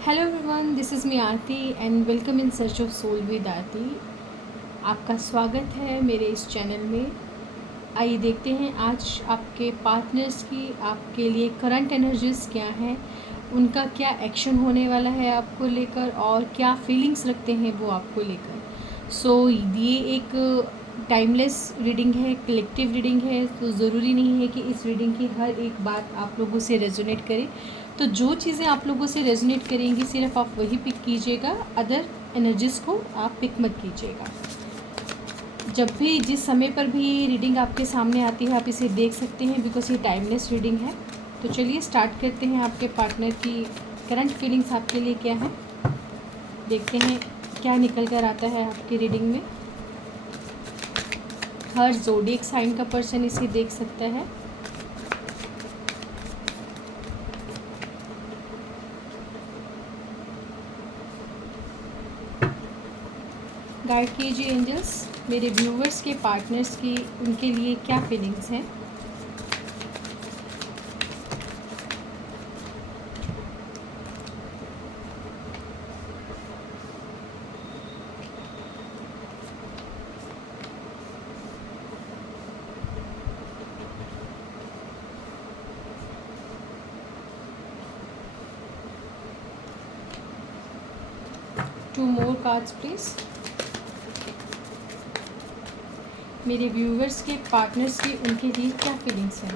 Hello everyone, this is me Aarti and welcome in search of soul with Aarti. आपका स्वागत है मेरे इस चैनल में। आइए देखते हैं आज आपके पार्टनर्स की आपके लिए करंट एनर्जीज क्या हैं, उनका क्या एक्शन होने वाला है आपको लेकर और क्या फीलिंग्स रखते हैं वो आपको लेकर। ये एक टाइमलेस रीडिंग है, कलेक्टिव रीडिंग है, तो ज़रूरी नहीं है कि इस रीडिंग की हर एक बात आप लोगों से रेजोनेट करे। तो जो चीज़ें आप लोगों से रेजोनेट करेंगी सिर्फ आप वही पिक कीजिएगा, अदर एनर्जीज़ को आप पिक मत कीजिएगा। जब भी जिस समय पर भी रीडिंग आपके सामने आती है आप इसे देख सकते हैं, बिकॉज ये टाइमलेस रीडिंग है। तो चलिए स्टार्ट करते हैं। आपके पार्टनर की करंट फीलिंग्स आपके लिए क्या है, देखते हैं क्या निकल कर आता है आपकी रीडिंग में। हर ज़ोडिएक साइन का पर्सन इसे देख सकता है। गाइड कीजिए एंजल्स, मेरे व्यूवर्स के पार्टनर्स की उनके लिए क्या फीलिंग्स हैं। Two more cards please. मेरे व्यूवर्स के पार्टनर्स की उनके लिए क्या फीलिंग्स हैं।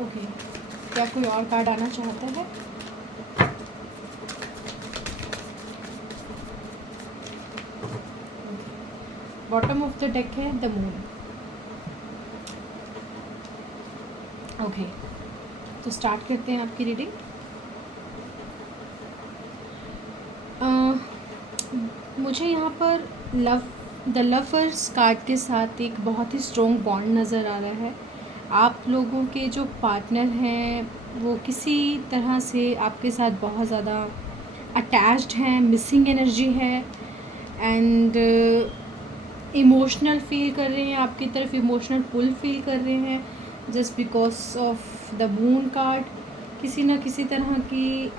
ओके, क्या कोई और कार्ड आना चाहता है? बॉटम ऑफ द डेक है द मून। ओके, तो स्टार्ट करते हैं आपकी रीडिंग। मुझे यहाँ पर द लवर्स कार्ड के साथ एक बहुत ही स्ट्रॉन्ग बॉन्ड नज़र आ रहा है। आप लोगों के जो पार्टनर हैं वो किसी तरह से आपके साथ बहुत ज़्यादा अटैच्ड हैं, मिसिंग एनर्जी है एंड इमोशनल फील कर रहे हैं, आपकी तरफ इमोशनल पुल फील कर रहे हैं just because of the moon card. किसी न किसी तरह की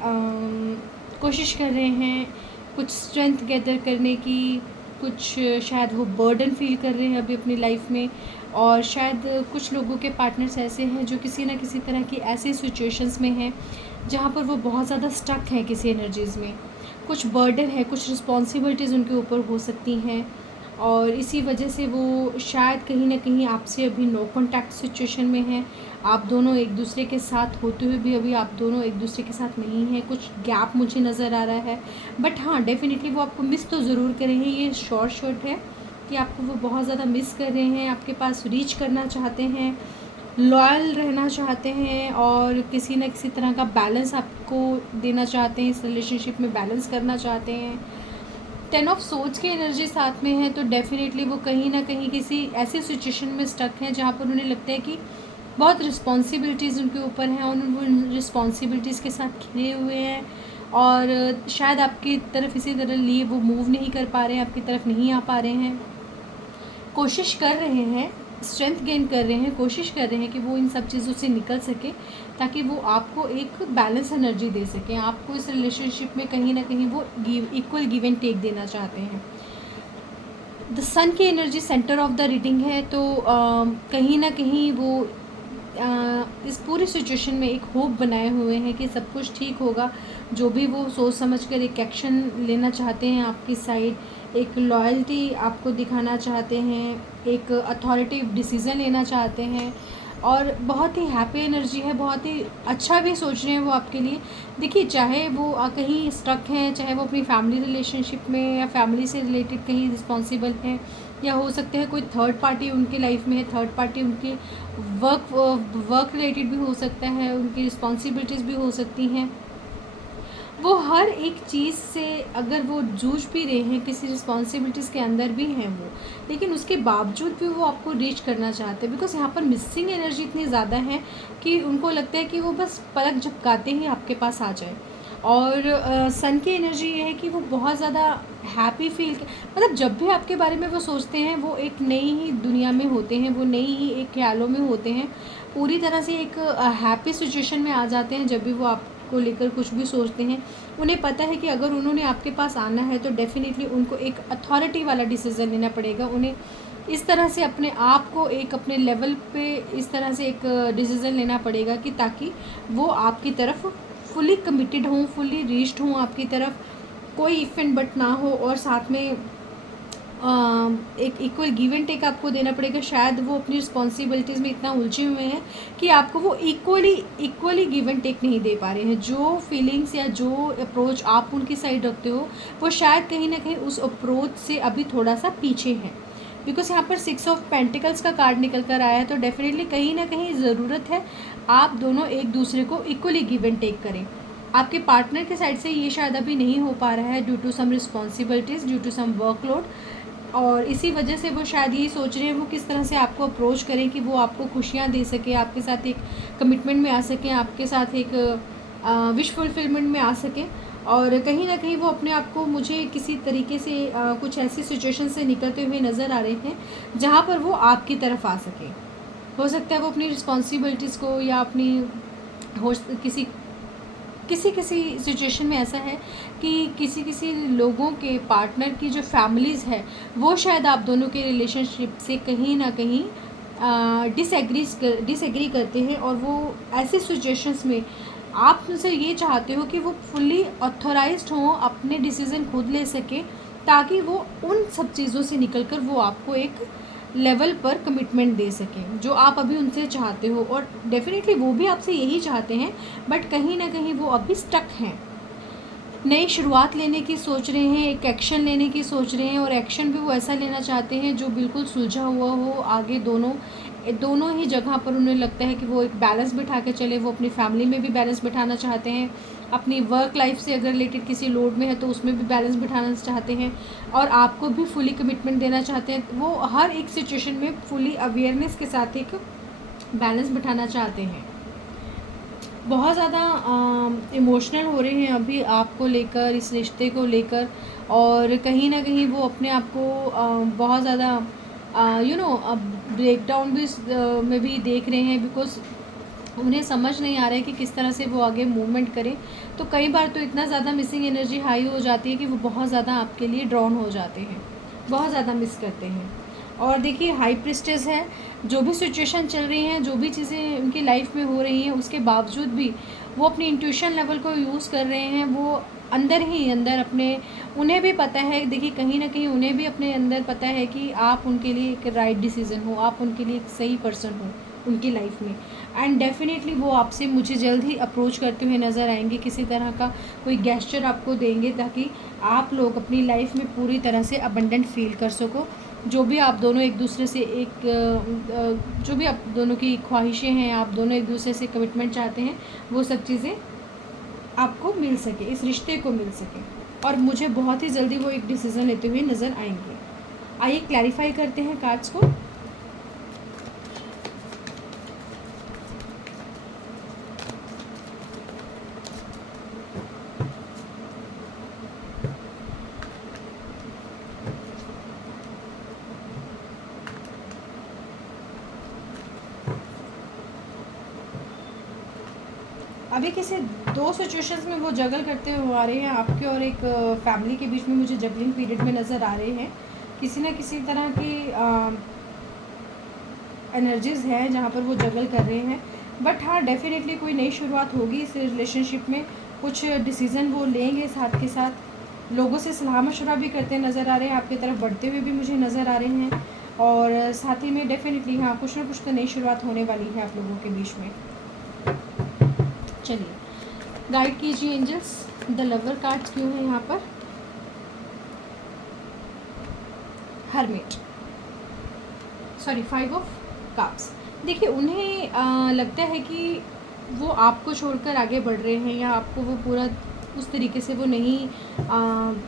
कोशिश कर रहे हैं कुछ स्ट्रेंथ गैदर करने की, कुछ शायद वो बर्डन फील कर रहे हैं अभी अपनी लाइफ में, और शायद कुछ लोगों के पार्टनर्स ऐसे हैं जो किसी न किसी तरह की ऐसी सिचुएशंस में हैं जहाँ पर वो बहुत ज़्यादा स्टक हैं किसी एनर्जीज़ में। कुछ बर्डन है, कुछ रिस्पॉन्सिबिलिटीज़ उनके ऊपर हो सकती हैं और इसी वजह से वो शायद कहीं ना कहीं आपसे अभी नो कॉन्टैक्ट सिचुएशन में हैं। आप दोनों एक दूसरे के साथ होते हुए भी अभी आप दोनों एक दूसरे के साथ नहीं हैं, कुछ गैप मुझे नज़र आ रहा है। बट हाँ, डेफिनेटली वो आपको मिस तो ज़रूर करेंगे। ये शॉर्ट है कि आपको वो बहुत ज़्यादा मिस कर रहे हैं, आपके पास रीच करना चाहते हैं, लॉयल रहना चाहते हैं और किसी न किसी तरह का बैलेंस आपको देना चाहते हैं, इस रिलेशनशिप में बैलेंस करना चाहते हैं। 10 ऑफ सोर्ड्स की एनर्जी साथ में है, तो डेफिनेटली वो कहीं ना कहीं किसी ऐसी सिचुएशन में स्टक हैं जहाँ पर उन्हें लगता है कि बहुत रिस्पॉन्सिबिलिटीज़ उनके ऊपर हैं और वो उन रिस्पॉन्सिबिलिटीज़ के साथ घिरे हुए हैं और शायद आपकी तरफ इसी तरह लिए वो मूव नहीं कर पा रहे हैं, आपकी तरफ नहीं आ पा रहे हैं। कोशिश कर रहे हैं, स्ट्रेंथ गेन कर रहे हैं, कोशिश कर रहे हैं कि वो इन सब चीज़ों से निकल सके ताकि वो आपको एक बैलेंस एनर्जी दे सकें। आपको इस रिलेशनशिप में कहीं ना कहीं वो इक्वल गिव एंड टेक देना चाहते हैं। द सन की energy centre of the reading है, तो कहीं ना कहीं वो इस पूरी सिचुएशन में एक होप बनाए हुए हैं कि सब कुछ ठीक होगा। जो भी वो सोच समझ कर एक एक्शन लेना चाहते हैं आपकी साइड, एक लॉयल्टी आपको दिखाना चाहते हैं, एक अथॉरिटिव डिसीज़न लेना चाहते हैं और बहुत ही हैप्पी एनर्जी है, बहुत ही अच्छा भी सोच रहे हैं वो आपके लिए। देखिए, चाहे वो कहीं स्टक हैं, चाहे वो अपनी फैमिली रिलेशनशिप में या फैमिली से रिलेटेड कहीं रिस्पॉन्सिबल हैं, या हो सकते हैं कोई थर्ड पार्टी उनकी लाइफ में है, थर्ड पार्टी उनकी वर्क रिलेटेड भी हो सकता है, उनकी रिस्पॉन्सिबिलिटीज़ भी हो सकती हैं। वो हर एक चीज़ से अगर वो जूझ भी रहे हैं, किसी रिस्पॉन्सिबिलिटीज़ के अंदर भी हैं वो, लेकिन उसके बावजूद भी वो आपको रीच करना चाहते हैं, बिकॉज यहाँ पर मिसिंग एनर्जी इतनी ज़्यादा है कि उनको लगता है कि वो बस पलक झपकाते ही आपके पास आ जाए। और सन की एनर्जी ये है कि वो बहुत ज़्यादा हैप्पी फील, मतलब जब भी आपके बारे में वो सोचते हैं वो एक नई ही दुनिया में होते हैं, वो नई ही एक ख्यालों में होते हैं, पूरी तरह से एक हैप्पी सिचुएशन में आ जाते हैं जब भी वो आपको लेकर कुछ भी सोचते हैं। उन्हें पता है कि अगर उन्होंने आपके पास आना है तो डेफ़िनेटली उनको एक अथॉरिटी वाला डिसीज़न लेना पड़ेगा। उन्हें इस तरह से अपने आप को एक अपने लेवल पे इस तरह से एक डिसीज़न लेना पड़ेगा कि ताकि वो आपकी तरफ फुली कमिटेड हों, फुली रीच्ड हों आपकी तरफ, कोई इफ़ एंड बट ना हो, और साथ में एक इक्वल गिव एंड टेक आपको देना पड़ेगा। शायद वो अपनी रिस्पॉन्सिबिलिटीज़ में इतना उलझे हुए हैं कि आपको वो इक्वली गिव एंड टेक नहीं दे पा रहे हैं। जो फीलिंग्स या जो अप्रोच आप उनकी साइड रखते हो वो शायद कहीं ना कहीं उस अप्रोच से अभी थोड़ा सा पीछे है, बिकॉज यहाँ पर 6 ऑफ पेंटिकल्स का कार्ड निकल कर आया है। तो डेफिनेटली कहीं ना कहीं ज़रूरत है आप दोनों एक दूसरे को इक्वली गिव एंड टेक करें। आपके पार्टनर के साइड से ये शायद अभी नहीं हो पा रहा है due to some responsibilities, due to some workload, और इसी वजह से वो शायद यही सोच रहे हैं वो किस तरह से आपको अप्रोच करें कि वो आपको खुशियाँ दे सके, आपके साथ एक कमिटमेंट में आ सकें, आपके साथ एक विश फुलफिलमेंट में आ सकें। और कहीं ना कहीं वो अपने आप को मुझे किसी तरीके से कुछ ऐसी सिचुएशन से निकलते हुए नज़र आ रहे हैं जहाँ पर वो आपकी तरफ आ सके। हो सकता है वो अपनी रिस्पॉन्सिबिलिटीज़ को या अपनी हो किसी किसी किसी सिचुएशन में ऐसा है कि किसी किसी लोगों के पार्टनर की जो फैमिलीज़ है वो शायद आप दोनों के रिलेशनशिप से कहीं ना कहीं डिसएग्री करते हैं, और वो ऐसे सिचुएशंस में आप उनसे ये चाहते हो कि वो फुल्ली ऑथोराइज्ड हों, अपने डिसीज़न खुद ले सके, ताकि वो उन सब चीज़ों से निकल कर वो आपको एक लेवल पर कमिटमेंट दे सकें जो आप अभी उनसे चाहते हो। और डेफिनेटली वो भी आपसे यही चाहते हैं, बट कहीं ना कहीं वो अभी स्टक हैं, नई शुरुआत लेने की सोच रहे हैं, एक एक्शन लेने की सोच रहे हैं, और एक्शन भी वो ऐसा लेना चाहते हैं जो बिल्कुल सुलझा हुआ हो। आगे दोनों ही जगह पर उन्हें लगता है कि वो एक बैलेंस बिठा के चले। वो अपनी फैमिली में भी बैलेंस बिठाना चाहते हैं, अपनी वर्क लाइफ से अगर रिलेटेड किसी लोड में है तो उसमें भी बैलेंस बिठाना चाहते हैं, और आपको भी फुली कमिटमेंट देना चाहते हैं। वो हर एक सिचुएशन में फुली अवेयरनेस के साथ एक बैलेंस बिठाना चाहते हैं। बहुत ज़्यादा इमोशनल हो रहे हैं अभी आपको लेकर, इस रिश्ते को लेकर, और कहीं ना कहीं वो अपने आप को बहुत ज़्यादा ब्रेक डाउन भी में भी देख रहे हैं, बिकॉज उन्हें समझ नहीं आ रहा है कि किस तरह से वो आगे मूवमेंट करें। तो कई बार तो इतना ज़्यादा मिसिंग एनर्जी हाई हो जाती है कि वो बहुत ज़्यादा आपके लिए ड्रॉन हो जाते हैं, बहुत ज़्यादा मिस करते हैं। और देखिए हाई प्रिस्टेस है, जो भी सिचुएशन चल रही हैं, जो भी चीज़ें उनकी लाइफ में हो रही हैं, उसके बावजूद भी वो अपनी इंट्यूशन लेवल को यूज़ कर रहे हैं। वो अंदर ही अंदर अपने, उन्हें भी पता है, देखिए कहीं ना कहीं उन्हें भी अपने अंदर पता है कि आप उनके लिए एक राइट डिसीज़न हो, आप उनके लिए एक सही पर्सन हो उनकी लाइफ में। एंड डेफिनेटली वो आपसे मुझे जल्द ही अप्रोच करते हुए नज़र आएंगे, किसी तरह का कोई गेस्चर आपको देंगे ताकि आप लोग अपनी लाइफ में पूरी तरह से अबंडेंट फील कर सको। जो भी आप दोनों एक दूसरे से जो भी आप दोनों की ख्वाहिशें हैं, आप दोनों एक दूसरे से कमिटमेंट चाहते हैं, वो सब चीज़ें आपको मिल सके, इस रिश्ते को मिल सके, और मुझे बहुत ही जल्दी वो एक डिसीज़न लेते हुए नज़र आएंगे। आइए क्लैरिफाई करते हैं कार्ड्स को। अभी किसी दो सिचुएशंस में वो जगल करते हुए आ रहे हैं, आपके और एक फैमिली के बीच में मुझे जगलिंग पीरियड में नज़र आ रहे हैं। किसी न किसी तरह की एनर्जीज़ हैं जहाँ पर वो जगल कर रहे हैं। बट हाँ, डेफिनेटली कोई नई शुरुआत होगी इस रिलेशनशिप में, कुछ डिसीज़न वो लेंगे, साथ के साथ लोगों से सलाह मशवरा भी करते नज़र आ रहे हैं, आपकी तरफ बढ़ते हुए भी मुझे नज़र आ रहे हैं, और साथ ही में डेफिनेटली हाँ कुछ ना कुछ तो नई शुरुआत होने वाली है आप लोगों के बीच में। चलिए गाइड कीजिए एंजल्स, द लवर कार्ड्स क्यों है यहाँ पर। Hermit, sorry 5 of cups. देखिए उन्हें लगता है कि वो आपको छोड़कर आगे बढ़ रहे हैं, या आपको वो पूरा उस तरीके से वो नहीं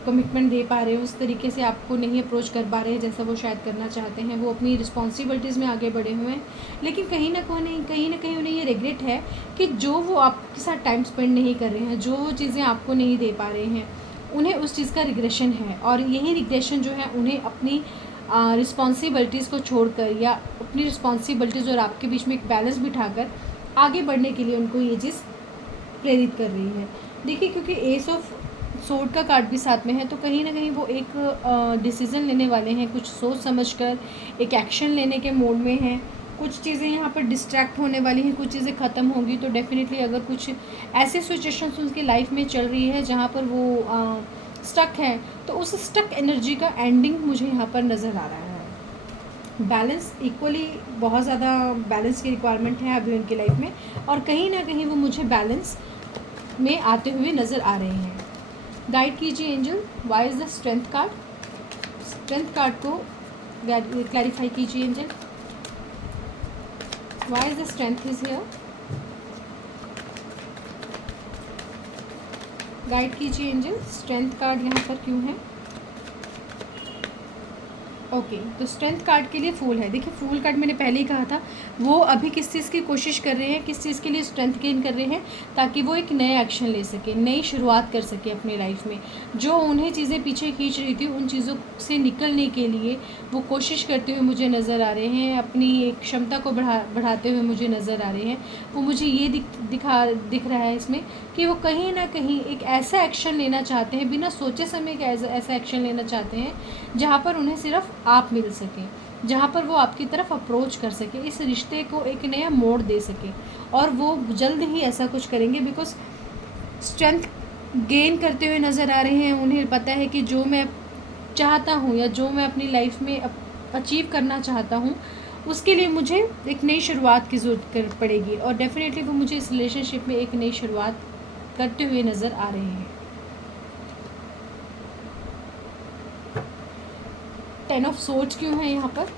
कमिटमेंट दे पा रहे हैं, उस तरीके से आपको नहीं अप्रोच कर पा रहे हैं जैसा वो शायद करना चाहते हैं। वो अपनी रिस्पॉन्सिबिलिटीज़ में आगे बढ़े हुए हैं, लेकिन कहीं ना कहीं उन्हें ये रिग्रेट है कि जो वो आपके साथ टाइम स्पेंड नहीं कर रहे हैं, जो चीज़ें आपको नहीं दे पा रहे हैं, उन्हें उस चीज़ का रिग्रेशन है। और यही रिग्रेशन जो है उन्हें अपनी रिस्पॉन्सिबिलिटीज़ को छोड़कर या अपनी रिस्पॉन्सिबिलिटीज़ और आपके बीच में एक बैलेंस बिठाकर आगे बढ़ने के लिए उनको ये चीज़ प्रेरित कर रही है। देखिए, क्योंकि एस ऑफ सोर्ड का कार्ड भी साथ में है, तो कहीं ना कहीं वो एक डिसीज़न लेने वाले हैं, कुछ सोच समझकर एक एक्शन लेने के मोड में हैं। कुछ चीज़ें यहाँ पर डिस्ट्रैक्ट होने वाली हैं, कुछ चीज़ें ख़त्म होंगी। तो डेफिनेटली अगर कुछ ऐसे सिचुएशंस उनकी लाइफ में चल रही है जहाँ पर वो स्टक है, तो उस स्टक एनर्जी का एंडिंग मुझे यहाँ पर नज़र आ रहा है। बैलेंस इक्वली बहुत ज़्यादा बैलेंस की रिक्वायरमेंट है अभी उनकी लाइफ में, और कहीं ना कहीं वो मुझे बैलेंस में आते हुए नज़र आ रहे हैं। गाइड कीजिए angel, why is the strength card. Strength card को क्लैरिफाई कीजिए angel, why is the strength is here. Guide कीजिए एंजल, स्ट्रेंथ कार्ड यहाँ पर क्यों है। ओके, तो स्ट्रेंथ कार्ड के लिए फूल है। देखिए, फूल कार्ड मैंने पहले ही कहा था, वो अभी किस चीज़ की कोशिश कर रहे हैं, किस चीज़ के लिए स्ट्रेंथ गेन कर रहे हैं, ताकि वो एक नया एक्शन ले सके, नई शुरुआत कर सके अपनी लाइफ में। जो उन्हें चीज़ें पीछे खींच रही थी, उन चीज़ों से निकलने के लिए वो कोशिश करते हुए मुझे नज़र आ रहे हैं, अपनी एक क्षमता को बढ़ाते हुए मुझे नज़र आ रहे हैं। वो मुझे ये दिख रहा है इसमें कि वो कहीं ना कहीं एक ऐसा एक्शन लेना चाहते हैं, बिना सोचे समय एक ऐसा एक्शन लेना चाहते हैं जहाँ पर उन्हें सिर्फ आप मिल सकें, जहाँ पर वो आपकी तरफ अप्रोच कर सके, इस रिश्ते को एक नया मोड़ दे सके। और वो जल्द ही ऐसा कुछ करेंगे, बिकॉज स्ट्रेंथ गेन करते हुए नज़र आ रहे हैं। उन्हें पता है कि जो मैं चाहता हूँ या जो मैं अपनी लाइफ में अचीव करना चाहता हूँ, उसके लिए मुझे एक नई शुरुआत की ज़रूरत पड़ेगी। और डेफिनेटली वो मुझे इस रिलेशनशिप में एक नई शुरुआत करते हुए नज़र आ रहे हैं। 10 ऑफ सोर्ड्स क्यों है यहाँ पर।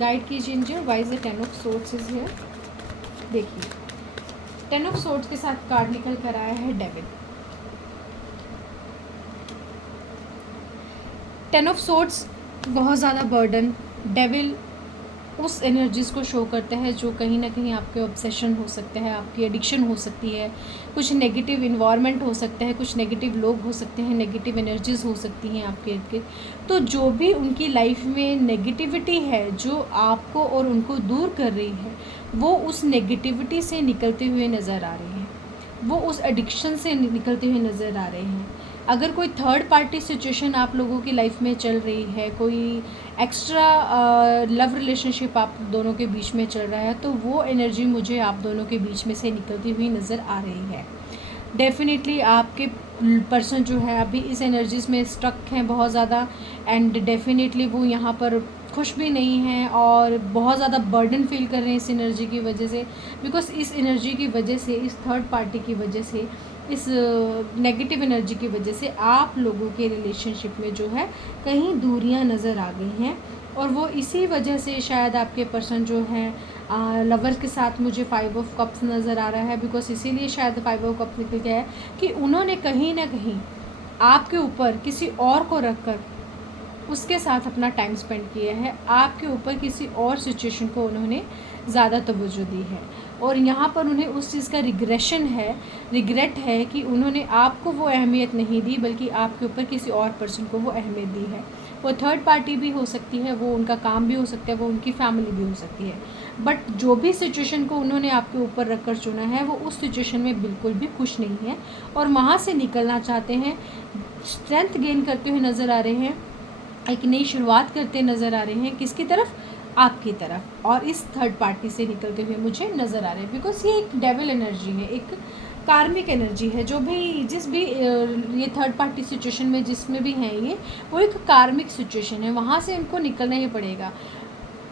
गाइड कीजिए angel, why is the 10 of swords is here. देखिए, 10 ऑफ सोर्ड्स के साथ कार्ड निकल कर आया है डेविल। 10 ऑफ सोर्ड्स बहुत ज़्यादा बर्डन, डेविल उस एनर्जीज़ को शो करता है जो कहीं ना कहीं आपके ऑब्सेशन हो सकते हैं, आपकी एडिक्शन हो सकती है, कुछ नेगेटिव इन्वायरमेंट हो सकता है, कुछ नेगेटिव लोग हो सकते हैं, नेगेटिव एनर्जीज़ हो सकती हैं आपके इर्द गिर्द। तो जो भी उनकी लाइफ में नेगेटिविटी है जो आपको और उनको दूर कर रही है, वो उस नेगेटिविटी से निकलते हुए नज़र आ रहे हैं, वो उस एडिक्शन से निकलते हुए नज़र आ रहे हैं। अगर कोई थर्ड पार्टी सिचुएशन आप लोगों की लाइफ में चल रही है, कोई एक्स्ट्रा लव रिलेशनशिप आप दोनों के बीच में चल रहा है, तो वो एनर्जी मुझे आप दोनों के बीच में से निकलती हुई नज़र आ रही है। डेफिनेटली आपके पर्सन जो है अभी इस एनर्जीज़ में स्टक हैं बहुत ज़्यादा, एंड डेफिनेटली वो यहाँ पर खुश भी नहीं हैं और बहुत ज़्यादा बर्डन फील कर रहे हैं इस एनर्जी की वजह से। बिकॉज इस एनर्जी की वजह से, इस थर्ड पार्टी की वजह से, इस नेगेटिव एनर्जी की वजह से आप लोगों के रिलेशनशिप में जो है कहीं दूरियां नज़र आ गई हैं। और वो इसी वजह से शायद आपके पर्सन जो हैं लवर्स के साथ मुझे 5 ऑफ कप्स नज़र आ रहा है। बिकॉज इसीलिए शायद 5 ऑफ कप्स निकल गया है कि उन्होंने कहीं ना कहीं आपके ऊपर किसी और को रखकर उसके साथ अपना टाइम स्पेंड किया है, आपके ऊपर किसी और सिचुएशन को उन्होंने ज़्यादा तवज्जो दी है। और यहाँ पर उन्हें उस चीज़ का रिग्रेट है कि उन्होंने आपको वो अहमियत नहीं दी, बल्कि आपके ऊपर किसी और पर्सन को वो अहमियत दी है। वो थर्ड पार्टी भी हो सकती है, वो उनका काम भी हो सकता है, वो उनकी फैमिली भी हो सकती है। बट जो भी सिचुएशन को उन्होंने आपके ऊपर रखकर चुना है, वो उस सिचुएशन में बिल्कुल भी खुश नहीं है और वहाँ से निकलना चाहते हैं। स्ट्रेंथ गेन करते हुए नज़र आ रहे हैं, एक नई शुरुआत करते नज़र आ रहे हैं। किसकी तरफ? आपकी तरफ। और इस थर्ड पार्टी से निकलते हुए मुझे नज़र आ रहे हैं। बिकॉज ये एक डेविल एनर्जी है, एक कार्मिक एनर्जी है। जो भी जिस भी ये थर्ड पार्टी सिचुएशन में जिसमें भी हैं ये, वो एक कार्मिक सिचुएशन है, वहाँ से इनको निकलना ही पड़ेगा।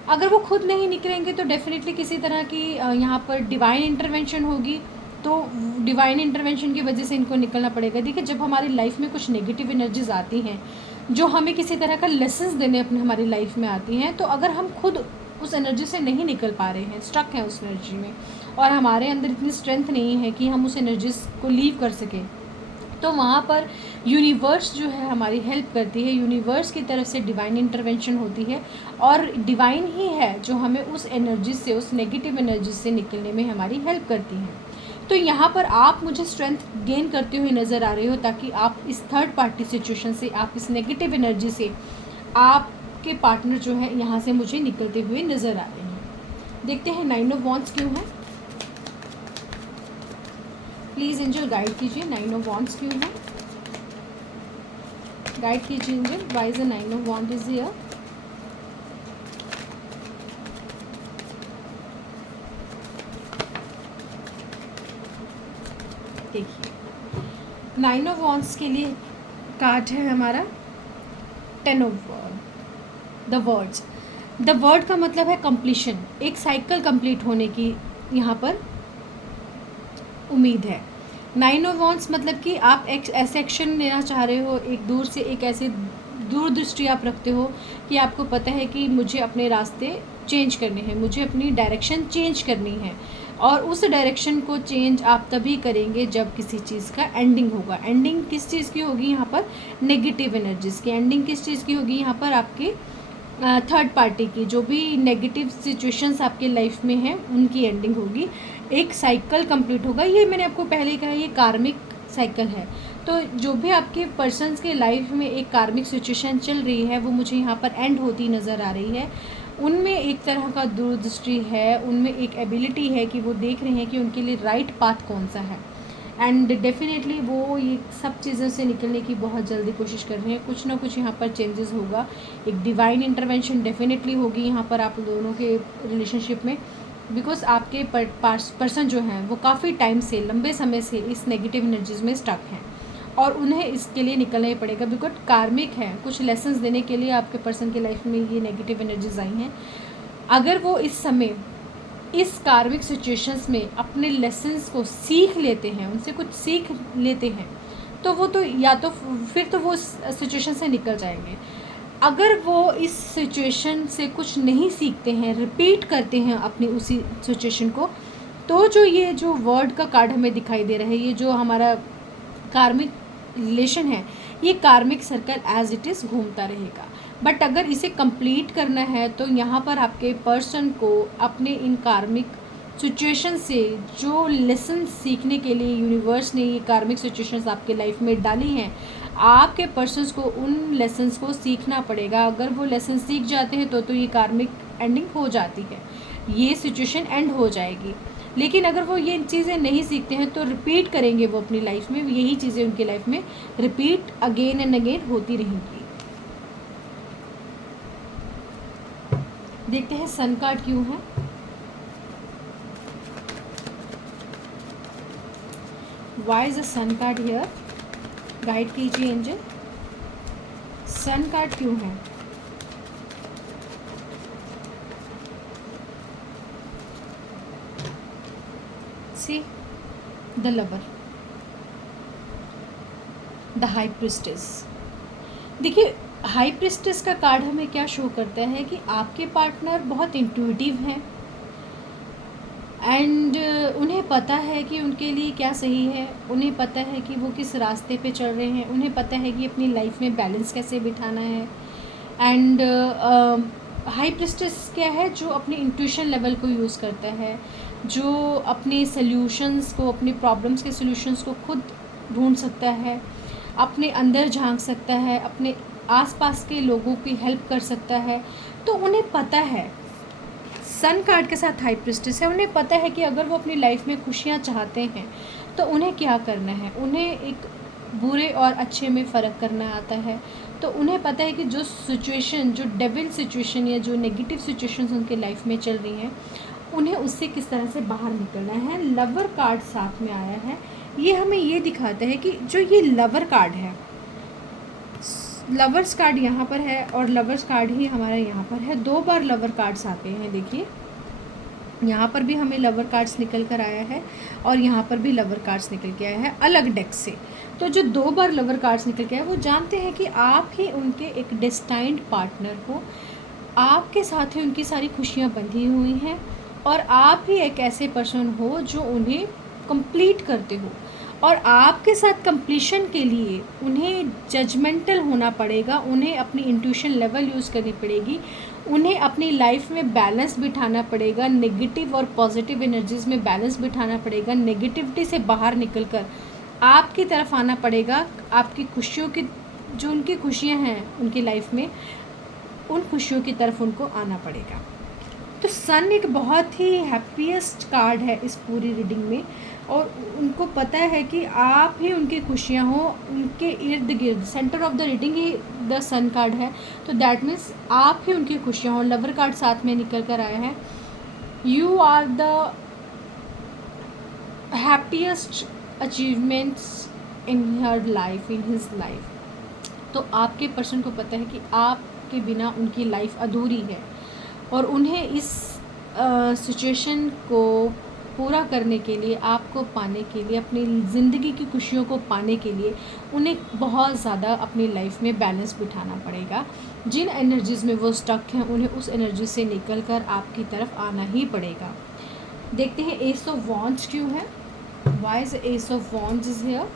अगर वो खुद नहीं निकलेंगे तो डेफिनेटली किसी तरह की यहाँ पर डिवाइन इंटरवेंशन होगी, तो डिवाइन इंटरवेंशन की वजह से इनको निकलना पड़ेगा। देखिए, जब हमारी लाइफ में कुछ नेगेटिव एनर्जीज आती हैं जो हमें किसी तरह का लेसन्स देने अपने हमारी लाइफ में आती हैं, तो अगर हम खुद उस एनर्जी से नहीं निकल पा रहे हैं, स्ट्रक हैं उस एनर्जी में, और हमारे अंदर इतनी स्ट्रेंथ नहीं है कि हम उस एनर्जी को लीव कर सकें, तो वहाँ पर यूनिवर्स जो है हमारी हेल्प करती है। यूनिवर्स की तरफ से डिवाइन इंटरवेंशन होती है, और डिवाइन ही है जो हमें उस एनर्जी से, उस नेगेटिव एनर्जी से निकलने में हमारी हेल्प करती है। तो यहाँ पर आप मुझे स्ट्रेंथ गेन करते हुए नज़र आ रहे हो, ताकि आप इस थर्ड पार्टी सिचुएशन से, आप इस नेगेटिव एनर्जी से, आपके पार्टनर जो है यहाँ से मुझे निकलते हुए नज़र आ रहे हैं। देखते हैं 9 ऑफ वॉन्ड्स क्यों है। प्लीज़ एंजल गाइड कीजिए, 9 ऑफ वॉन्ड्स क्यों है, गाइड कीजिए angel, why is the 9 of wands is here. देखिए 9 ऑफ वॉन्ड्स के लिए कार्ड है हमारा 10 of the words. The word का मतलब है कंप्लीशन, एक साइकिल कंप्लीट होने की यहाँ पर उम्मीद है। 9 ऑफ वॉन्ड्स मतलब कि आप एक ऐसे एक्शन लेना चाह रहे हो, एक दूर से एक ऐसे दूरदृष्टि आप रखते हो कि आपको पता है कि मुझे अपने रास्ते चेंज करने हैं, मुझे अपनी डायरेक्शन चेंज करनी है, और उस डायरेक्शन को चेंज आप तभी करेंगे जब किसी चीज़ का एंडिंग होगा। एंडिंग किस चीज़ की होगी यहाँ पर, नेगेटिव एनर्जीज़ की। एंडिंग किस चीज़ की होगी यहाँ पर, आपकी थर्ड पार्टी की, जो भी नेगेटिव सिचुएशंस आपके लाइफ में हैं उनकी एंडिंग होगी, एक साइकिल कंप्लीट होगा। ये मैंने आपको पहले ही कहा, ये कार्मिक साइकिल है। तो जो भी आपके पर्सन्स के लाइफ में एक कार्मिक सिचुएशन चल रही है, वो मुझे यहाँ पर एंड होती नज़र आ रही है। उनमें एक तरह का दूरदृष्टि है, उनमें एक एबिलिटी है कि वो देख रहे हैं कि उनके लिए राइट पाथ कौन सा है, एंड डेफिनेटली वो ये सब चीज़ों से निकलने की बहुत जल्दी कोशिश कर रहे हैं। कुछ ना कुछ यहाँ पर चेंजेस होगा, एक डिवाइन इंटरवेंशन डेफिनेटली होगी यहाँ पर आप दोनों के रिलेशनशिप में, बिकॉज आपके पर्सन जो हैं वो काफ़ी टाइम से, लंबे समय से इस नेगेटिव एनर्जीज में स्टक हैं, और उन्हें इसके लिए निकलना ही पड़ेगा, बिकॉज कार्मिक है, कुछ लेसन्स देने के लिए आपके पर्सन की लाइफ में ये नेगेटिव एनर्जीज आई हैं। अगर वो इस समय इस कार्मिक सिचुएशंस में अपने लेसन्स को सीख लेते हैं, उनसे कुछ सीख लेते हैं, तो वो तो या तो फिर तो वो सिचुएशन से निकल जाएंगे। अगर वो इस सिचुएशन से कुछ नहीं सीखते हैं, रिपीट करते हैं अपनी उसी सिचुएशन को, तो जो वर्ड का कार्ड हमें दिखाई दे रहा है, ये जो हमारा कार्मिक रिलेशन है, ये कार्मिक सर्कल एज इट इज़ घूमता रहेगा। बट अगर इसे कंप्लीट करना है तो यहाँ पर आपके पर्सन को अपने इन कार्मिक सिचुएशन से जो लेसन सीखने के लिए यूनिवर्स ने ये कार्मिक सिचुएशंस आपके लाइफ में डाली हैं, आपके पर्सन्स को उन लेसन्स को सीखना पड़ेगा। अगर वो लेसन सीख जाते हैं तो ये कार्मिक एंडिंग हो जाती है, ये सिचुएशन एंड हो जाएगी। लेकिन अगर वो ये चीज़ें नहीं सीखते हैं तो रिपीट करेंगे वो अपनी लाइफ में, यही चीज़ें उनकी लाइफ में रिपीट अगेन एंड अगेन होती रहेंगी। देखते हैं सन कार्ड क्यों है। Why is a sun card here, guide कीजिए एंजल, सन कार्ड क्यों है। See the lover, the high priestess. देखिए हाई प्रिस्टेस का कार्ड हमें क्या शो करता है कि आपके पार्टनर बहुत इंट्यूटिव हैं, एंड उन्हें पता है कि उनके लिए क्या सही है, उन्हें पता है कि वो किस रास्ते पे चल रहे हैं, उन्हें पता है कि अपनी लाइफ में बैलेंस कैसे बिठाना है। एंड हाई प्रिस्टेस क्या है, जो अपने इंट्यूशन लेवल को यूज़ करता है, जो अपने सल्यूशंस को, अपनी प्रॉब्लम्स के सल्यूशंस को खुद ढूंढ सकता है, अपने अंदर झांक सकता है, अपने आसपास के लोगों की हेल्प कर सकता है। तो उन्हें पता है, सन कार्ड के साथ हाई प्रिस्टेस है, उन्हें पता है कि अगर वो अपनी लाइफ में खुशियाँ चाहते हैं तो उन्हें क्या करना है। उन्हें एक बुरे और अच्छे में फ़र्क करना आता है। तो उन्हें पता है कि जो सिचुएशन, जो डेविल सिचुएशन या जो नेगेटिव सिचुएशंस उनके लाइफ में चल रही हैं, उन्हें उससे किस तरह से बाहर निकलना है। लवर कार्ड साथ में आया है, ये हमें ये दिखाता है कि जो ये लवर कार्ड है, लवर्स कार्ड यहाँ पर है और लवर्स कार्ड ही हमारा यहाँ पर है। 2 बार लवर कार्ड्स आते हैं, देखिए यहाँ पर भी हमें लवर कार्ड्स निकल कर आया है और यहाँ पर भी लवर कार्ड्स निकल के आया है अलग डेक से। तो जो 2 बार लवर कार्ड्स निकल के आए, वो जानते हैं कि आप ही उनके एक डेस्टाइंड पार्टनर हो, आपके साथ ही उनकी सारी खुशियाँ बंधी हुई हैं और आप ही एक ऐसे पर्सन हो जो उन्हें कंप्लीट करते हो। और आपके साथ कंप्लीशन के लिए उन्हें जजमेंटल होना पड़ेगा, उन्हें अपनी इंट्यूशन लेवल यूज़ करनी पड़ेगी, उन्हें अपनी लाइफ में बैलेंस बिठाना पड़ेगा, नेगेटिव और पॉजिटिव एनर्जीज़ में बैलेंस बिठाना पड़ेगा, नेगेटिविटी से बाहर निकलकर आपकी तरफ आना पड़ेगा। आपकी खुशियों की जो उनकी खुशियाँ हैं उनकी लाइफ में, उन खुशियों की तरफ उनको आना पड़ेगा। तो सन एक बहुत ही हैप्पीएस्ट कार्ड है इस पूरी रीडिंग में, और उनको पता है कि आप ही उनकी खुशियाँ हो, उनके इर्द गिर्द। सेंटर ऑफ द रीडिंग ही द सन कार्ड है, तो दैट मीन्स आप ही उनकी खुशियाँ हो। लवर कार्ड साथ में निकल कर आया है। You are the happiest achievements in her life, in his life. तो आपके पर्सन को पता है कि आपके बिना उनकी लाइफ अधूरी है, और उन्हें इस सिचुएशन को पूरा करने के लिए, आपको पाने के लिए, अपनी ज़िंदगी की खुशियों को पाने के लिए उन्हें बहुत ज़्यादा अपनी लाइफ में बैलेंस बिठाना पड़ेगा। जिन एनर्जीज़ में वो स्टक हैं उन्हें उस एनर्जी से निकल कर आपकी तरफ आना ही पड़ेगा। देखते हैं एस ऑफ वॉन्ड्स क्यों है, why is ace of wands is here.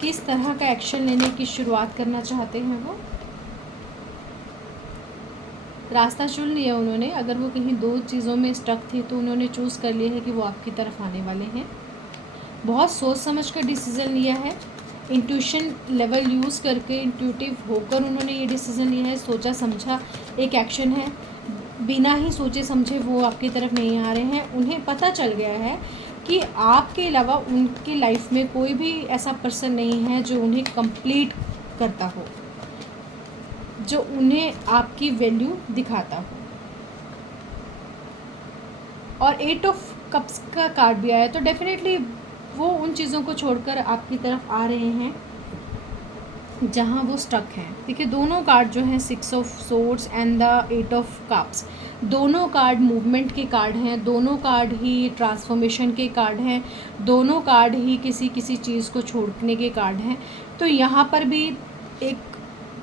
किस तरह का एक्शन लेने की शुरुआत करना चाहते हैं वो। रास्ता चुन लिया उन्होंने। अगर वो कहीं दो चीज़ों में स्टक थे तो उन्होंने चूज़ कर लिया है कि वो आपकी तरफ आने वाले हैं। बहुत सोच समझ कर डिसीज़न लिया है, इंट्यूशन लेवल यूज़ करके, इंट्यूटिव होकर उन्होंने ये डिसीज़न लिया है। सोचा समझा एक एक्शन है, बिना ही सोचे समझे वो आपकी तरफ नहीं आ रहे हैं। उन्हें पता चल गया है कि आपके अलावा उनकी लाइफ में कोई भी ऐसा पर्सन नहीं है जो उन्हें कंप्लीट करता हो, जो उन्हें आपकी वैल्यू दिखाता हो। और 8 ऑफ कप्स का कार्ड भी आया, तो डेफिनेटली वो उन चीज़ों को छोड़कर आपकी तरफ आ रहे हैं जहाँ वो स्टक हैं। देखिए दोनों कार्ड जो हैं, 6 of swords and the 8 of cups, दोनों कार्ड मूवमेंट के कार्ड हैं, दोनों कार्ड ही ट्रांसफॉर्मेशन के कार्ड हैं, दोनों कार्ड ही किसी किसी चीज़ को छोड़ने के कार्ड हैं। तो यहाँ पर भी एक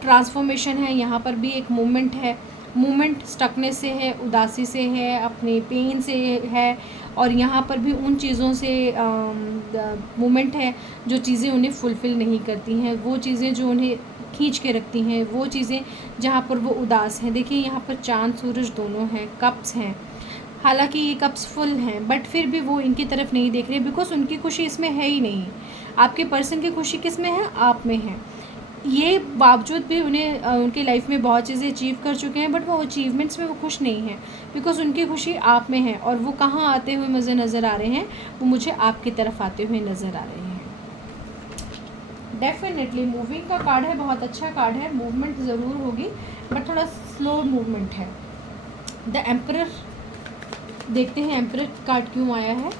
ट्रांसफॉर्मेशन है, यहाँ पर भी एक मूवमेंट है। मूवमेंट स्टकनेस से है, उदासी से है, अपने पेन से है, और यहाँ पर भी उन चीज़ों से मूवमेंट है जो चीज़ें उन्हें फुलफ़िल नहीं करती हैं, वो चीज़ें जो उन्हें खींच के रखती हैं, वो चीज़ें जहाँ पर वो उदास हैं। देखिए यहाँ पर चाँद सूरज दोनों हैं, कप्स हैं। हालांकि ये कप्स फुल हैं, बट फिर भी वो इनकी तरफ नहीं देख रहे, बिकॉज उनकी खुशी इसमें है ही नहीं। आपके पर्सन की खुशी किस में है, आप में है। ये बावजूद भी उन्हें उनकी लाइफ में बहुत चीज़ें अचीव कर चुके हैं, बट वो अचीवमेंट्स में वो खुश नहीं हैं, बिकॉज उनकी खुशी आप में है। और वो कहाँ आते हुए मुझे नज़र आ रहे हैं, वो मुझे आपकी तरफ आते हुए नज़र आ रहे हैं। डेफिनेटली मूविंग का कार्ड है, बहुत अच्छा कार्ड है। मूवमेंट ज़रूर होगी, बट थोड़ा स्लो मूवमेंट है। द एम्परर, देखते हैं एम्परर कार्ड क्यों आया है।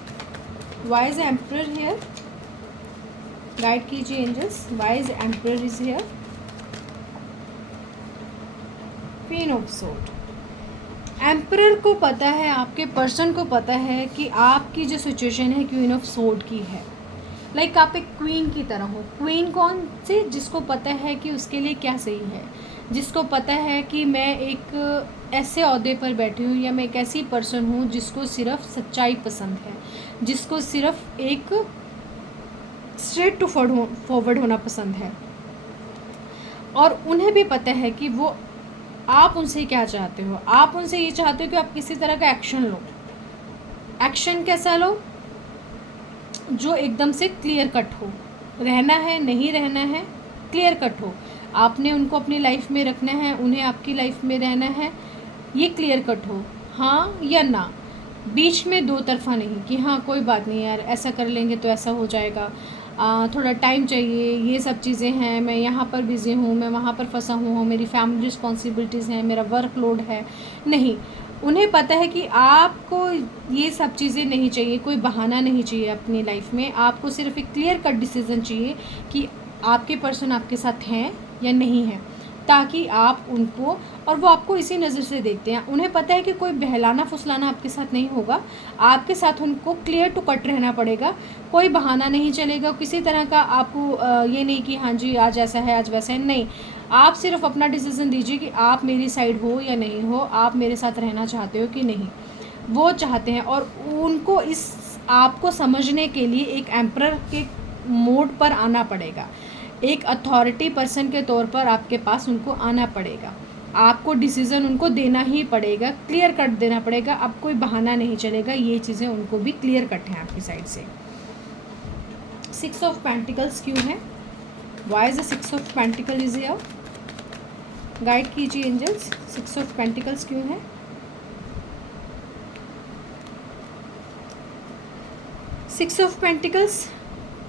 Why is emperor here, guide कीजिए angels, why is emperor is here. Queen of sword, emperor को पता है, आपके पर्सन को पता है कि आपकी जो सिचुएशन है क्वीन ऑफ सोर्ड की है। लाइक आप एक क्वीन की तरह हो। क्वीन कौन सी, जिसको पता है कि उसके लिए क्या सही है, जिसको पता है कि मैं एक ऐसे ओहदे पर बैठी हूँ, या मैं एक ऐसी पर्सन हूँ जिसको सिर्फ सच्चाई पसंद है, जिसको सिर्फ एक स्ट्रेट टू फॉरवर्ड होना पसंद है। और उन्हें भी पता है कि वो, आप उनसे क्या चाहते हो। आप उनसे ये चाहते हो कि आप किसी तरह का एक्शन लो। एक्शन कैसा लो, जो एकदम से क्लियर कट हो। रहना है, नहीं रहना है, क्लियर कट हो। आपने उनको अपनी लाइफ में रखना है, उन्हें आपकी लाइफ में रहना है, ये क्लियर कट हो, हाँ या ना। बीच में दो तरफा नहीं कि हाँ कोई बात नहीं यार, ऐसा कर लेंगे तो ऐसा हो जाएगा, थोड़ा टाइम चाहिए, ये सब चीज़ें हैं, मैं यहाँ पर बिज़ी हूँ, मैं वहाँ पर फंसा हूँ, मेरी फैमिली रिस्पॉन्सिबिलिटीज़ हैं, मेरा वर्कलोड है। नहीं, उन्हें पता है कि आपको ये सब चीज़ें नहीं चाहिए, कोई बहाना नहीं चाहिए अपनी लाइफ में। आपको सिर्फ एक क्लियर कट डिसीज़न चाहिए कि आपके पर्सन आपके साथ हैं या नहीं है, ताकि आप उनको, और वो आपको इसी नज़र से देखते हैं। उन्हें पता है कि कोई बहलाना फुसलाना आपके साथ नहीं होगा, आपके साथ उनको क्लियर टू कट रहना पड़ेगा। कोई बहाना नहीं चलेगा, किसी तरह का आपको ये नहीं कि हाँ जी आज ऐसा है आज वैसा है, नहीं। आप सिर्फ अपना डिसीज़न दीजिए कि आप मेरी साइड हो या नहीं हो, आप मेरे साथ रहना चाहते हो कि नहीं। वो चाहते हैं, और उनको इस आपको समझने के लिए एक एम्परर के मोड पर आना पड़ेगा, एक अथॉरिटी पर्सन के तौर पर आपके पास उनको आना पड़ेगा। आपको डिसीज़न उनको देना ही पड़ेगा, क्लियर कट देना पड़ेगा, अब कोई बहाना नहीं चलेगा। ये चीज़ें उनको भी क्लियर कट हैं आपकी साइड से। 6 ऑफ पेंटिकल्स क्यों है? Why is the 6 of pentacle is here? Guide कीजिए एंजल्स, 6 ऑफ पेंटिकल्स क्यों है? सिक्स ऑफ पेंटिकल्स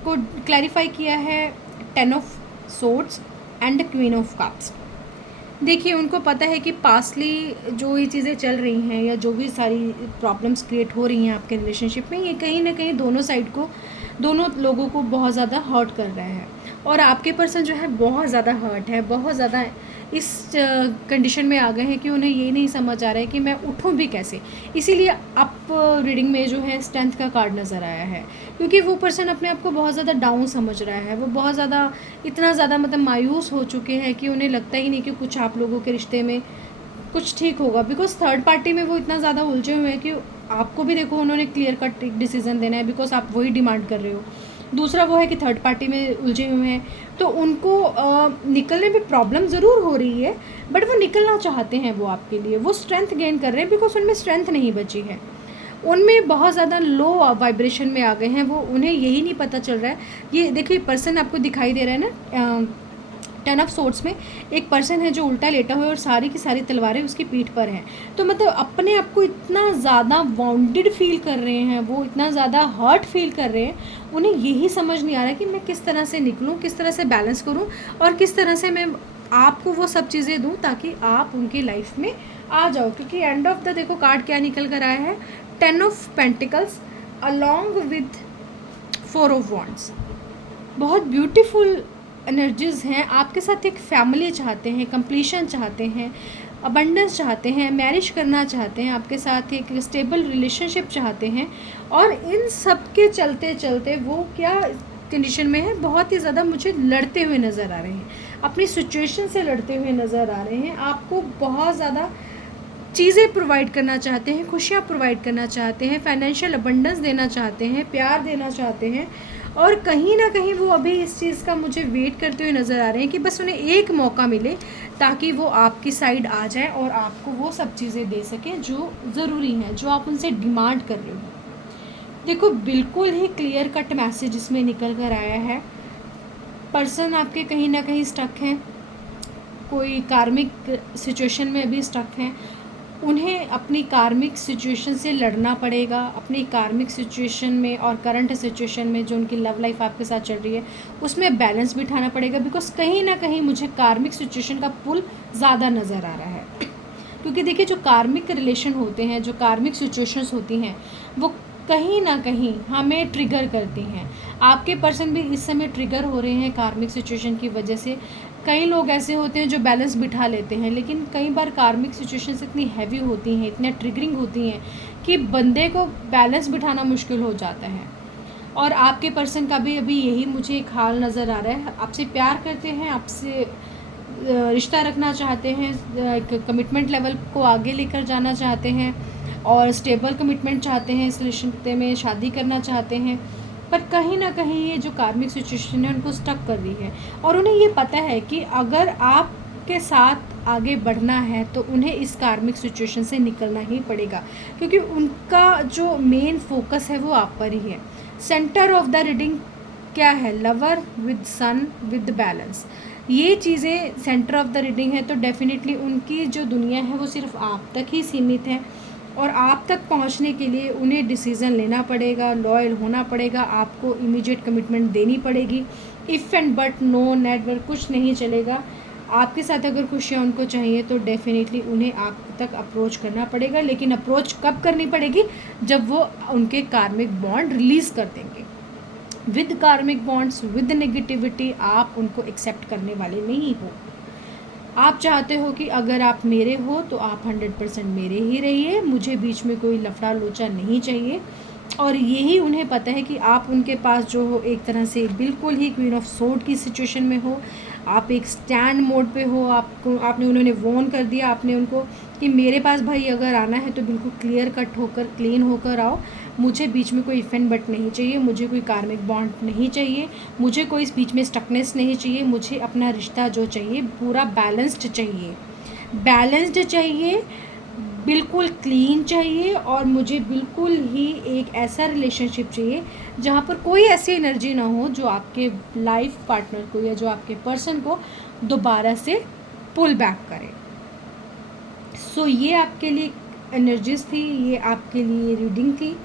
को क्लैरिफाई किया है 10 of swords and queen of cups. देखिए, उनको पता है कि पास्टली जो ये चीज़ें चल रही हैं या जो भी सारी प्रॉब्लम्स क्रिएट हो रही हैं आपके रिलेशनशिप में, ये कहीं ना कहीं दोनों साइड को, दोनों लोगों को बहुत ज़्यादा हर्ट कर रहा है। और आपके पर्सन जो है बहुत ज़्यादा हर्ट है, बहुत ज़्यादा इस कंडीशन में आ गए हैं कि उन्हें ये नहीं समझ आ रहा है कि मैं उठूं भी कैसे। इसीलिए अप रीडिंग में जो है स्ट्रेंथ का कार्ड नज़र आया है, क्योंकि वो पर्सन अपने आप को बहुत ज़्यादा डाउन समझ रहा है। वो बहुत ज़्यादा, इतना ज़्यादा मतलब मायूस हो चुके हैं कि उन्हें लगता ही नहीं कि कुछ आप लोगों के रिश्ते में कुछ ठीक होगा। बिकॉज थर्ड पार्टी में वो इतना ज़्यादा उलझे हुए हैं कि आपको भी देखो उन्होंने क्लियर कट डिसीजन देना है, बिकॉज आप वही डिमांड कर रहे हो। दूसरा वो है कि थर्ड पार्टी में उलझे हुए हैं, तो उनको निकलने में प्रॉब्लम ज़रूर हो रही है, बट वो निकलना चाहते हैं। वो आपके लिए वो स्ट्रेंथ गेन कर रहे हैं, बिकॉज उनमें स्ट्रेंथ नहीं बची है, उनमें बहुत ज़्यादा लो वाइब्रेशन में आ गए हैं वो। उन्हें यही नहीं पता चल रहा है। ये देखिए पर्सन आपको दिखाई दे रहा है ना, 10 ऑफ सोर्ड्स में एक पर्सन है जो उल्टा लेटा हुआ है और सारी की सारी तलवारें उसकी पीठ पर हैं। तो मतलब अपने आप को इतना ज़्यादा वाउंडेड फील कर रहे हैं, वो इतना ज़्यादा हर्ट फील कर रहे हैं। उन्हें यही समझ नहीं आ रहा कि मैं किस तरह से निकलूँ, किस तरह से बैलेंस करूँ, और किस तरह से मैं आपको वो सब चीज़ें दूँ ताकि आप उनकी लाइफ में आ जाओ। क्योंकि एंड ऑफ द देखो कार्ड क्या निकल कर आया है, 10 of pentacles along with 4 of wands. बहुत ब्यूटीफुल एनर्जीज़ हैं। आपके साथ एक फैमिली चाहते हैं, कंप्लीशन चाहते हैं, अबंडेंस चाहते हैं, मैरिज करना चाहते हैं, आपके साथ एक स्टेबल रिलेशनशिप चाहते हैं। और इन सब के चलते चलते वो क्या कंडीशन में है, बहुत ही ज़्यादा मुझे लड़ते हुए नज़र आ रहे हैं, अपनी सिचुएशन से लड़ते हुए नज़र आ रहे हैं। आपको बहुत ज़्यादा चीज़ें प्रोवाइड करना चाहते हैं, खुशियाँ प्रोवाइड करना चाहते हैं, फाइनेंशियल अबंडेंस देना चाहते हैं, प्यार देना चाहते हैं। और कहीं ना कहीं वो अभी इस चीज़ का मुझे वेट करते हुए नज़र आ रहे हैं कि बस उन्हें एक मौका मिले ताकि वो आपकी साइड आ जाए और आपको वो सब चीज़ें दे सकें जो ज़रूरी हैं, जो आप उनसे डिमांड कर रहे हो। देखो बिल्कुल ही क्लियर कट मैसेज इसमें निकल कर आया है। पर्सन आपके कहीं ना कहीं स्टक हैं, कोई कार्मिक सिचुएशन में अभी स्टक हैं। उन्हें अपनी कार्मिक सिचुएशन से लड़ना पड़ेगा, अपनी कार्मिक सिचुएशन में और करंट सिचुएशन में जो उनकी लव लाइफ आपके साथ चल रही है उसमें बैलेंस बिठाना पड़ेगा। बिकॉज कहीं ना कहीं मुझे कार्मिक सिचुएशन का पुल ज़्यादा नज़र आ रहा है। क्योंकि देखिए जो कार्मिक रिलेशन होते हैं, जो कार्मिक सिचुएशंस होती हैं, वो कहीं ना कहीं हमें ट्रिगर करती हैं। आपके पर्सन भी इस समय ट्रिगर हो रहे हैं कार्मिक सिचुएशन की वजह से। कई लोग ऐसे होते हैं जो बैलेंस बिठा लेते हैं, लेकिन कई बार कार्मिक सिचुएशंस इतनी हैवी होती हैं, इतने ट्रिगरिंग होती हैं कि बंदे को बैलेंस बिठाना मुश्किल हो जाता है। और आपके पर्सन का भी अभी यही मुझे एक हाल नज़र आ रहा है। आपसे प्यार करते हैं, आपसे रिश्ता रखना चाहते हैं, एक कमिटमेंट लेवल को आगे लेकर जाना चाहते हैं और स्टेबल कमिटमेंट चाहते हैं, इस रिश्ते में शादी करना चाहते हैं। पर कहीं ना कहीं ये जो कार्मिक सिचुएशन है उनको स्टक कर रही है। और उन्हें ये पता है कि अगर आपके साथ आगे बढ़ना है तो उन्हें इस कार्मिक सिचुएशन से निकलना ही पड़ेगा, क्योंकि उनका जो मेन फोकस है वो आप पर ही है। सेंटर ऑफ द रीडिंग क्या है? Lover with sun with balance. ये चीज़ें सेंटर ऑफ द रीडिंग है, तो डेफिनेटली उनकी जो दुनिया है वो सिर्फ आप तक ही सीमित है। और आप तक पहुंचने के लिए उन्हें डिसीज़न लेना पड़ेगा, लॉयल होना पड़ेगा, आपको इमीडिएट कमिटमेंट देनी पड़ेगी। If and but, no, never कुछ नहीं चलेगा। आपके साथ अगर खुशियाँ उनको चाहिए तो डेफिनेटली उन्हें आप तक अप्रोच करना पड़ेगा। लेकिन अप्रोच कब करनी पड़ेगी? जब वो उनके कार्मिक बॉन्ड रिलीज़ कर देंगे। विद कार्मिक बॉन्ड्स, विद नेगेटिविटी आप उनको एक्सेप्ट करने वाले नहीं हो। आप चाहते हो कि अगर आप मेरे हो तो आप 100% मेरे ही रहिए, मुझे बीच में कोई लफड़ा लोचा नहीं चाहिए। और यही उन्हें पता है कि आप उनके पास जो हो एक तरह से बिल्कुल ही क्वीन ऑफ सोर्ड की सिचुएशन में हो। आप एक स्टैंड मोड पे हो, आपने उन्होंने वॉर्न कर दिया आपने उनको कि मेरे पास भाई अगर आना है तो बिल्कुल क्लियर कट होकर क्लीन होकर आओ, मुझे बीच में कोई इफ़ेंट बट नहीं चाहिए, मुझे कोई कार्मिक बॉन्ड नहीं चाहिए, मुझे कोई इस बीच में स्टकनेस नहीं चाहिए, मुझे अपना रिश्ता जो चाहिए पूरा बैलेंस्ड चाहिए, बैलेंस्ड चाहिए, बिल्कुल क्लीन चाहिए, और मुझे बिल्कुल ही एक ऐसा रिलेशनशिप चाहिए जहाँ पर कोई ऐसी एनर्जी ना हो जो आपके लाइफ पार्टनर को या जो आपके पर्सन को दोबारा से पुल बैक करे। सो ये आपके लिए एनर्जीज थी, ये आपके लिए रीडिंग थी।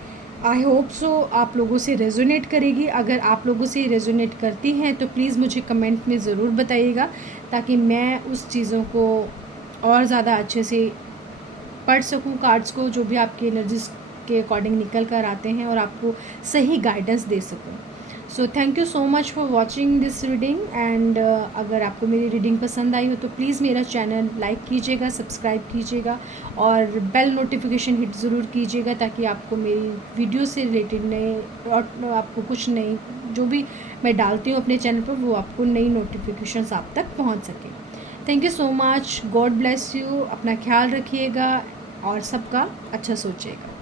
आई होप सो आप लोगों से रेजोनेट करेगी। अगर आप लोगों से रेजोनेट करती हैं तो प्लीज़ मुझे कमेंट में ज़रूर बताइएगा, ताकि मैं उस चीज़ों को और ज़्यादा अच्छे से पढ़ सकूं, कार्ड्स को जो भी आपकी एनर्जीज के अकॉर्डिंग निकल कर आते हैं, और आपको सही गाइडेंस दे सकूं। So thank you so much for watching this reading, and अगर आपको मेरी रीडिंग पसंद आई हो तो प्लीज़ मेरा चैनल लाइक कीजिएगा, सब्सक्राइब कीजिएगा, और बेल नोटिफिकेशन हिट ज़रूर कीजिएगा, ताकि आपको मेरी वीडियो से रिलेटेड नए और आपको कुछ नई जो भी मैं डालती हूँ अपने चैनल पर वो आपको नई नोटिफिकेशंस आप तक पहुँच सके। Thank you so much, God bless you, अपना ख्याल रखिएगा और सबका अच्छा सोचिएगा।